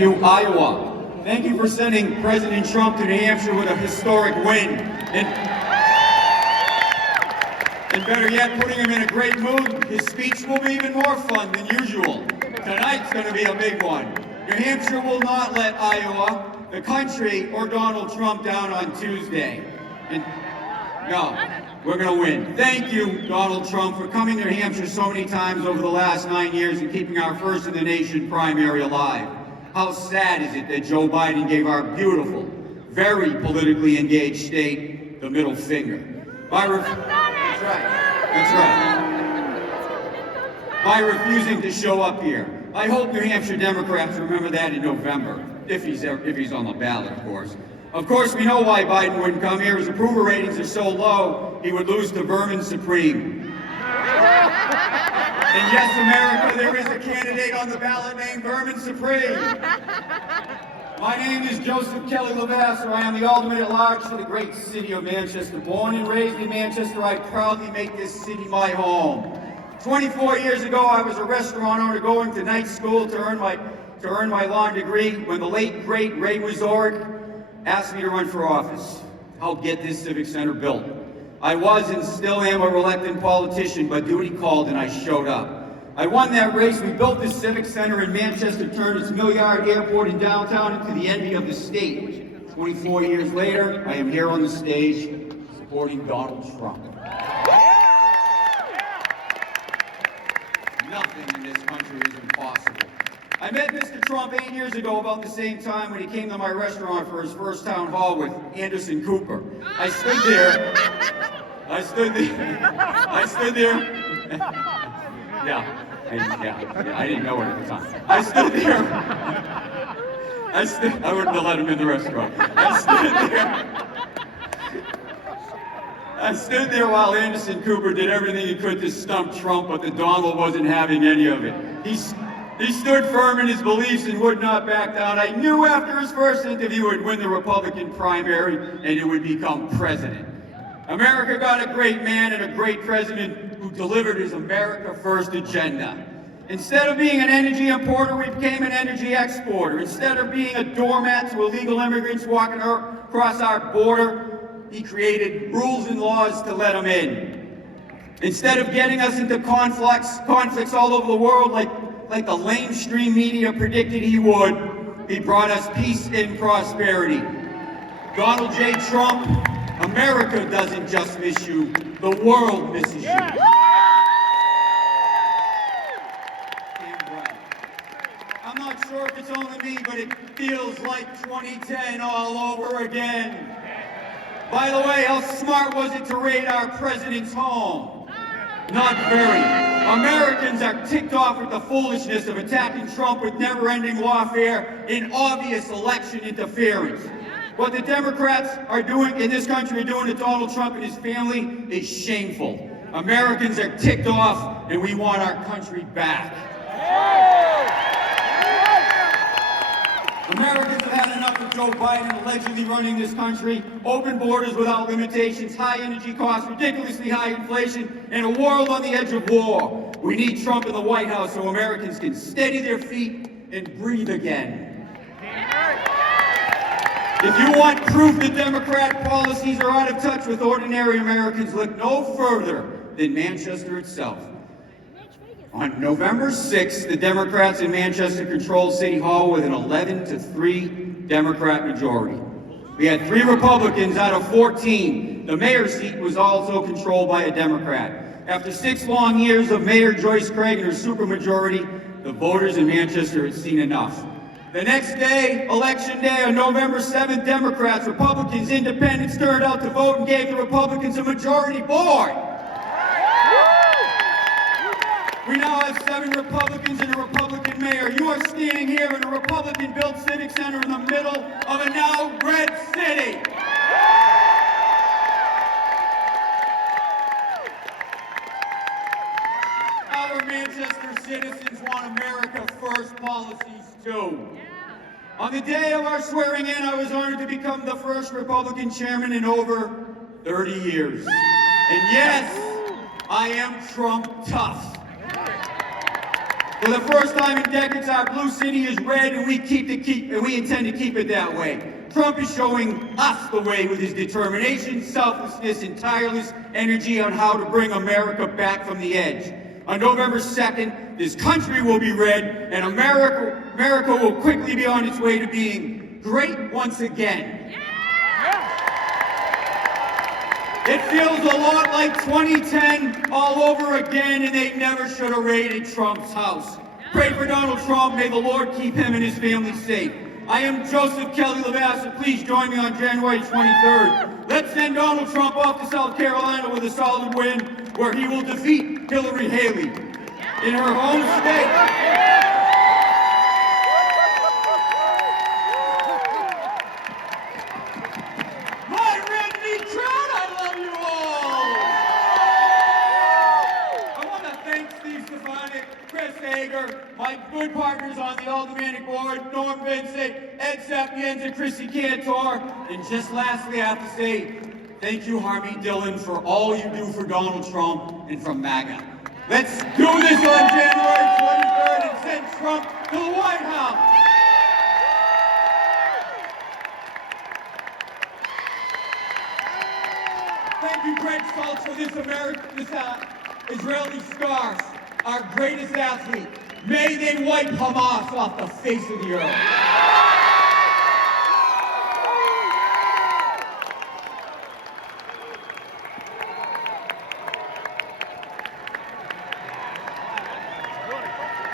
you, Iowa. Thank you for sending President Trump to New Hampshire with a historic win. And better yet, putting him in a great mood. His speech will be even more fun than usual. Tonight's going to be a big one. New Hampshire will not let Iowa, the country, or Donald Trump down on Tuesday. And no, we're going to win. Thank you, Donald Trump, for coming to New Hampshire so many times over the last 9 years and keeping our first in the nation primary alive. How sad is it that Joe Biden gave our beautiful, very politically engaged state the middle finger? That's right. By refusing to show up here. I hope New Hampshire Democrats remember that in November, if he's on the ballot, of course. Of course, we know why Biden wouldn't come here. His approval ratings are so low, he would lose to Vermin Supreme. And yes, America, there is a candidate on the ballot named Vermin Supreme. My name is Joseph Kelly Levasseur. I am the Alderman at Large for the great city of Manchester. Born and raised in Manchester, I proudly make this city my home. 24 years ago, I was a restaurant owner going to night school to earn my law degree when the late, great Ray Wazorek asked me to run for office. Help get this civic center built. I was and still am a reluctant politician, but duty called and I showed up. I won that race. We built this civic center in Manchester, turned its Milliard Airport in downtown into the envy of the state. 24 years later, I am here on the stage supporting Donald Trump. Nothing in this country is impossible. I met Mr. Trump 8 years ago about the same time when he came to my restaurant for his first town hall with Anderson Cooper. I stood there. I didn't know it at the time. I stood there. I wouldn't have let him in the restaurant. I stood there while Anderson Cooper did everything he could to stump Trump, but the Donald wasn't having any of it. He stood firm in his beliefs and would not back down. I knew after his first interview he would win the Republican primary and he would become president. America got a great man and a great president who delivered his America First agenda. Instead of being an energy importer, we became an energy exporter. Instead of being a doormat to illegal immigrants walking across our border, he created rules and laws to let them in. Instead of getting us into conflicts all over the world like the lamestream media predicted he would, he brought us peace and prosperity. Donald J. Trump, America doesn't just miss you, the world misses you. I'm not sure if it's only me, but it feels like 2010 all over again. By the way, how smart was it to raid our president's home? Not very. Americans are ticked off with the foolishness of attacking Trump with never-ending lawfare and obvious election interference. What the Democrats are doing in this country, are doing to Donald Trump and his family, is shameful. Americans are ticked off, and we want our country back. Americans have had enough of Joe Biden allegedly running this country. Open borders without limitations, high energy costs, ridiculously high inflation, and a world on the edge of war. We need Trump in the White House so Americans can steady their feet and breathe again. If you want proof that Democrat policies are out of touch with ordinary Americans, look no further than Manchester itself. On November 6th, the Democrats in Manchester controlled City Hall with an 11-3 Democrat majority. We had 3 Republicans out of 14. The mayor's seat was also controlled by a Democrat. After 6 long years of Mayor Joyce Craig and her supermajority, the voters in Manchester had seen enough. The next day, Election Day, on November 7th, Democrats, Republicans, Independents turned out to vote and gave the Republicans a majority board. We now have 7 Republicans and a Republican mayor. You are standing here in a Republican-built civic center in the middle of a now red city. Our Manchester citizens want America First policies too. On the day of our swearing in, I was honored to become the first Republican chairman in over 30 years. And yes, I am Trump tough. For the first time in decades, our blue city is red, and we intend to keep it that way. Trump is showing us the way with his determination, selflessness, and tireless energy on how to bring America back from the edge. On November 2nd, this country will be red, and America will quickly be on its way to being great once again. It feels a lot like 2010 all over again, and they never should have raided Trump's house. Pray for Donald Trump. May the Lord keep him and his family safe. I am Joseph Kelly Levasseur. Please join me on January 23rd. Let's send Donald Trump off to South Carolina with a solid win, where he will defeat Hillary Haley in her home state. My good partners on the Aldermanic Board, Norm Vincent, Ed Sapienza, and Chrissy Cantor. And just lastly, I have to say, thank you, Harvey Dillon, for all you do for Donald Trump and for MAGA. Let's do this on January 23rd and send Trump to the White House. Thank you, Greg Stoltz, for this Israeli scars, our greatest athlete. May they wipe Hamas off the face of the earth.